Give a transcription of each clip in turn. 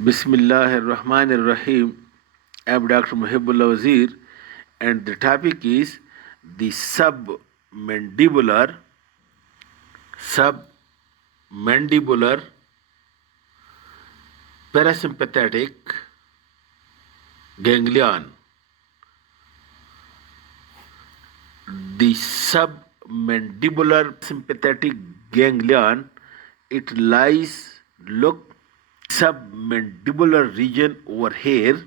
Bismillahirrahmanirrahim. I am Dr. Mohibullah Wazir, and the topic is the submandibular parasympathetic ganglion. The submandibular sympathetic ganglion, it lies, look, submandibular region over here,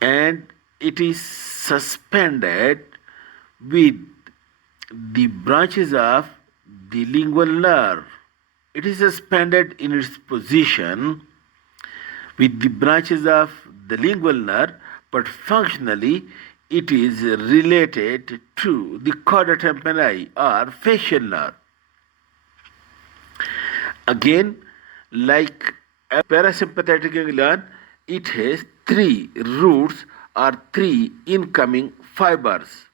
and it is suspended with the branches of the lingual nerve. It is suspended in its position with the branches of the lingual nerve, but functionally it is related to the chorda tympani or facial nerve. Again, like a parasympathetic ganglion, it has three roots or three incoming fibers.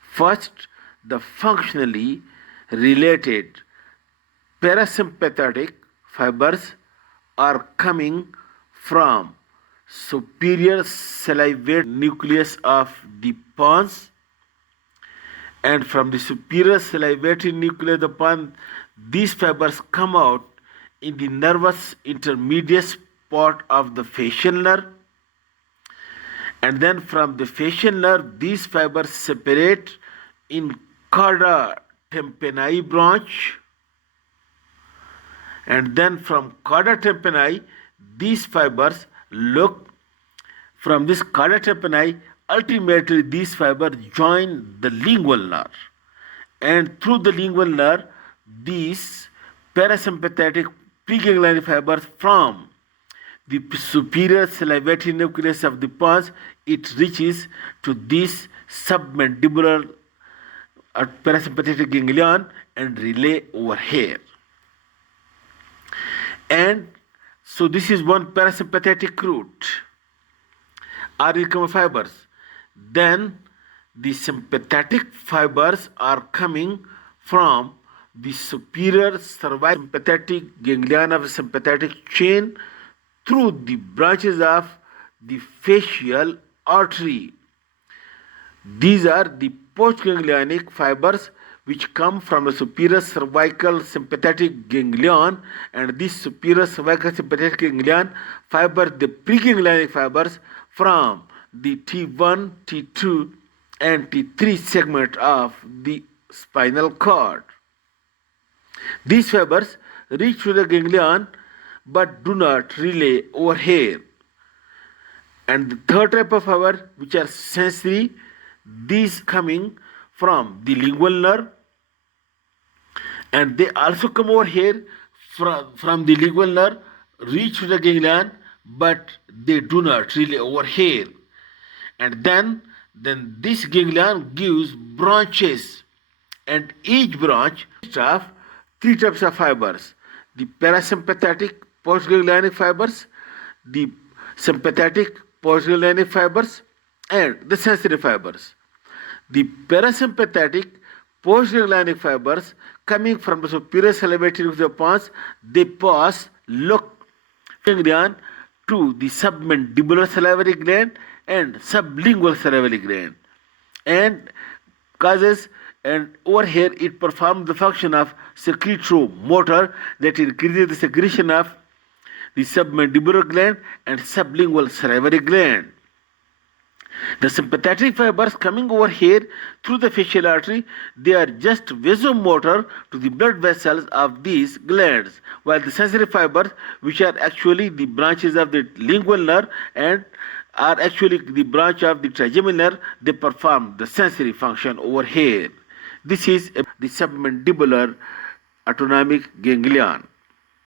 First, the functionally related parasympathetic fibers are coming from superior salivary nucleus of the pons, and from the superior salivary nucleus of the pons, these fibers come out in the nervous intermediate part of the facial nerve, and then from the facial nerve these fibers separate in chorda tympani branch, and then from chorda tympani these fibers look from this chorda tympani, ultimately these fibers join the lingual nerve, and through the lingual nerve these parasympathetic preganglionic fibers from the superior salivary nucleus of the pons, it reaches to this submandibular parasympathetic ganglion and relay over here. And so this is one parasympathetic route or incoming fibers. Then the sympathetic fibers are coming from the superior cervical sympathetic ganglion of the sympathetic chain through the branches of the facial artery. These are the postganglionic fibers which come from the superior cervical sympathetic ganglion, and this superior cervical sympathetic ganglion fiber the preganglionic fibers from the T1, T2 and T3 segment of the spinal cord. These fibers reach to the ganglion but do not relay over here. And the third type of fiber, which are sensory, these coming from the lingual nerve, and they also come over here from the lingual nerve, reach to the ganglion, but they do not relay over here. And then this ganglion gives branches, and each branch of three types of fibers: the parasympathetic postganglionic fibers, the sympathetic postganglionic fibers, and the sensory fibers. The parasympathetic postganglionic fibers coming from the superior salivary nucleus of the pons, they pass ganglion to the submandibular salivary gland and sublingual salivary gland, and causes, and over here it performs the function of secretomotor, that increases the secretion of the submandibular gland and sublingual salivary gland. The sympathetic fibers coming over here through the facial artery, they are just vasomotor to the blood vessels of these glands, while the sensory fibers, which are actually the branches of the lingual nerve and are actually the branch of the trigeminal nerve, they perform the sensory function over here. This is the submandibular autonomic ganglion.